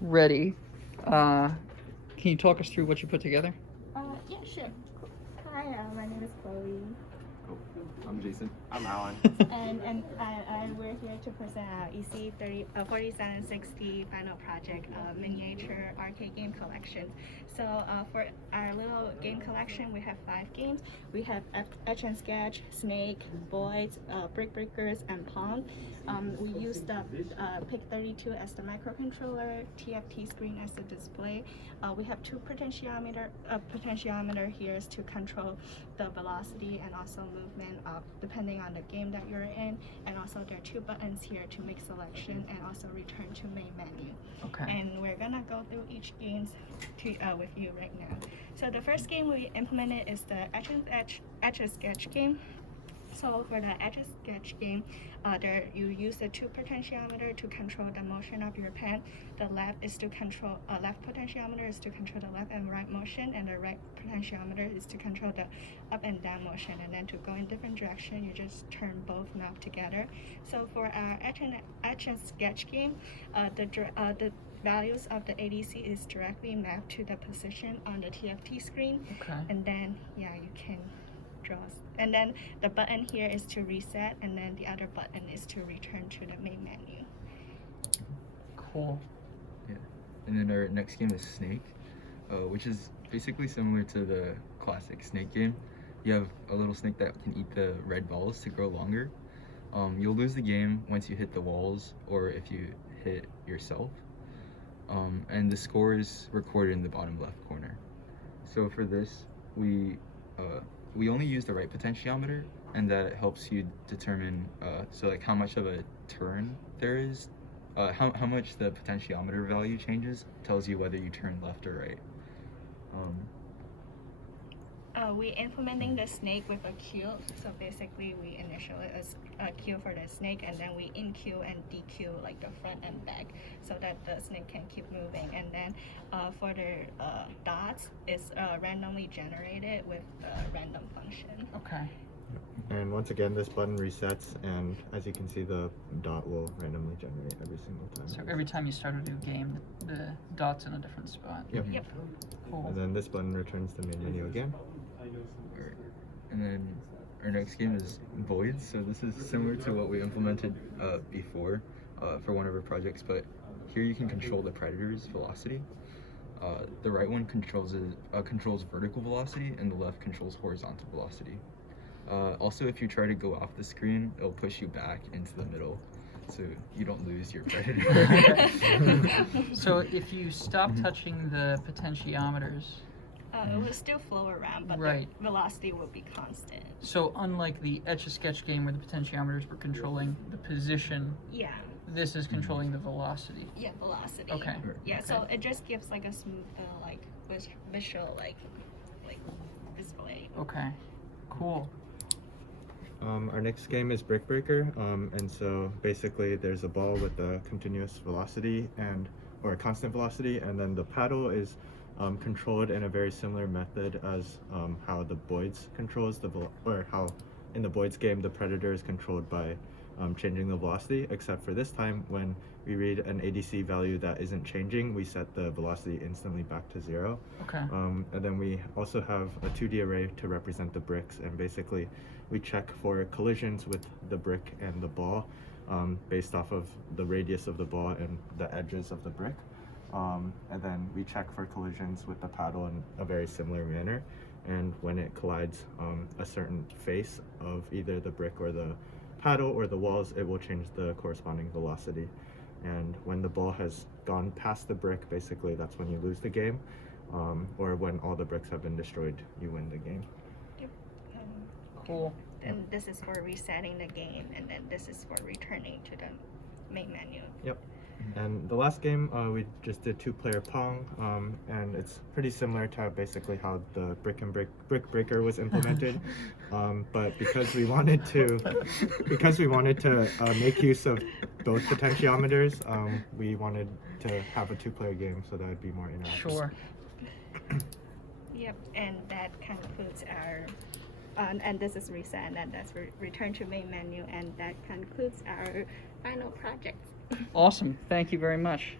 ready. Can you talk us through what you put together? Yeah, sure. Hi, my name is Chloe. I'm Jason. I'm Alan. and we're here to present our EC4760 final project, miniature arcade game collection. So for our little game collection, we have 5 games. We have Etch and Sketch, Snake, Boys, Brick Breakers, and Pong. We use the PIC32 as the microcontroller, TFT screen as the display. We have 2 potentiometer here to control the velocity and also movement depending on the game that you're in, and also there are 2 buttons here to make selection and also return to main menu. Okay. And we're gonna go through each game with you right now. So the first game we implemented is the Etch and Sketch game. So for the Etch and Sketch game, you use the 2 potentiometer to control the motion of your pen. The left potentiometer is to control the left and right motion, and the right potentiometer is to control the up and down motion. And then to go in different direction, you just turn both knobs together. So for our Etch and Sketch game, the values of the ADC is directly mapped to the position on the TFT screen. Okay. And then you can draw. And then the button here is to reset, and then the other button is to return to the main menu. Cool. Yeah. And then our next game is Snake, which is basically similar to the classic Snake game. You have a little snake that can eat the red balls to grow longer. You'll lose the game once you hit the walls or if you hit yourself. And the score is recorded in the bottom left corner. So for this, we only use the right potentiometer, and that helps you determine how much of a turn there is. How much the potentiometer value changes tells you whether you turn left or right. We implementing the snake with a queue. So basically we initialize a queue for the snake, and then we in queue and dequeue like the front and back so that the snake can keep moving. And then for the dots, it's randomly generated with the random function. Okay. And once again, this button resets, and as you can see, the dot will randomly generate every single time. So every time you start a new game, the dot's in a different spot. Yep. Yep. Cool. And then this button returns the main menu again. Alright. And then our next game is Voids. So this is similar to what we implemented before for one of our projects, but here you can control the predator's velocity. The right one controls vertical velocity, and the left controls horizontal velocity. Also, if you try to go off the screen, it'll push you back into the middle, so you don't lose your predator. So if you stop touching the potentiometers, It will still flow around, but Right. the velocity will be constant. so unlike the Etch-a-Sketch game where the potentiometers were controlling the position, Yeah. this is controlling the velocity. Yeah, velocity. Okay. Yeah, Okay. so it just gives like a smooth, visual display. Okay. Cool. Our next game is Brick Breaker, and so basically there's a ball with a continuous velocity or a constant velocity, and then the paddle is controlled in a very similar method as how the Boyd's controls or how in the Boyd's game the predator is controlled by changing the velocity, except for this time when we read an ADC value that isn't changing, we set the velocity instantly back to 0. Okay. And then we also have a 2D array to represent the bricks, and basically we check for collisions with the brick and the ball based off of the radius of the ball and the edges of the brick. And then we check for collisions with the paddle in a very similar manner, and when it collides a certain face of either the brick or the paddle or the walls, it will change the corresponding velocity. And when the ball has gone past the brick, basically that's when you lose the game, or when all the bricks have been destroyed, you win the game. Yep. Cool. And this is for resetting the game, and then this is for returning to the main menu. Yep. And the last game, we just did 2-player Pong, and it's pretty similar to basically how the Brick Breaker was implemented. But because we wanted to make use of both potentiometers, we wanted to have a 2-player game so that would be more interactive. Sure. Yep, and that concludes our. And this is reset, and that's return to main menu, and that concludes our final project. Awesome. Thank you very much.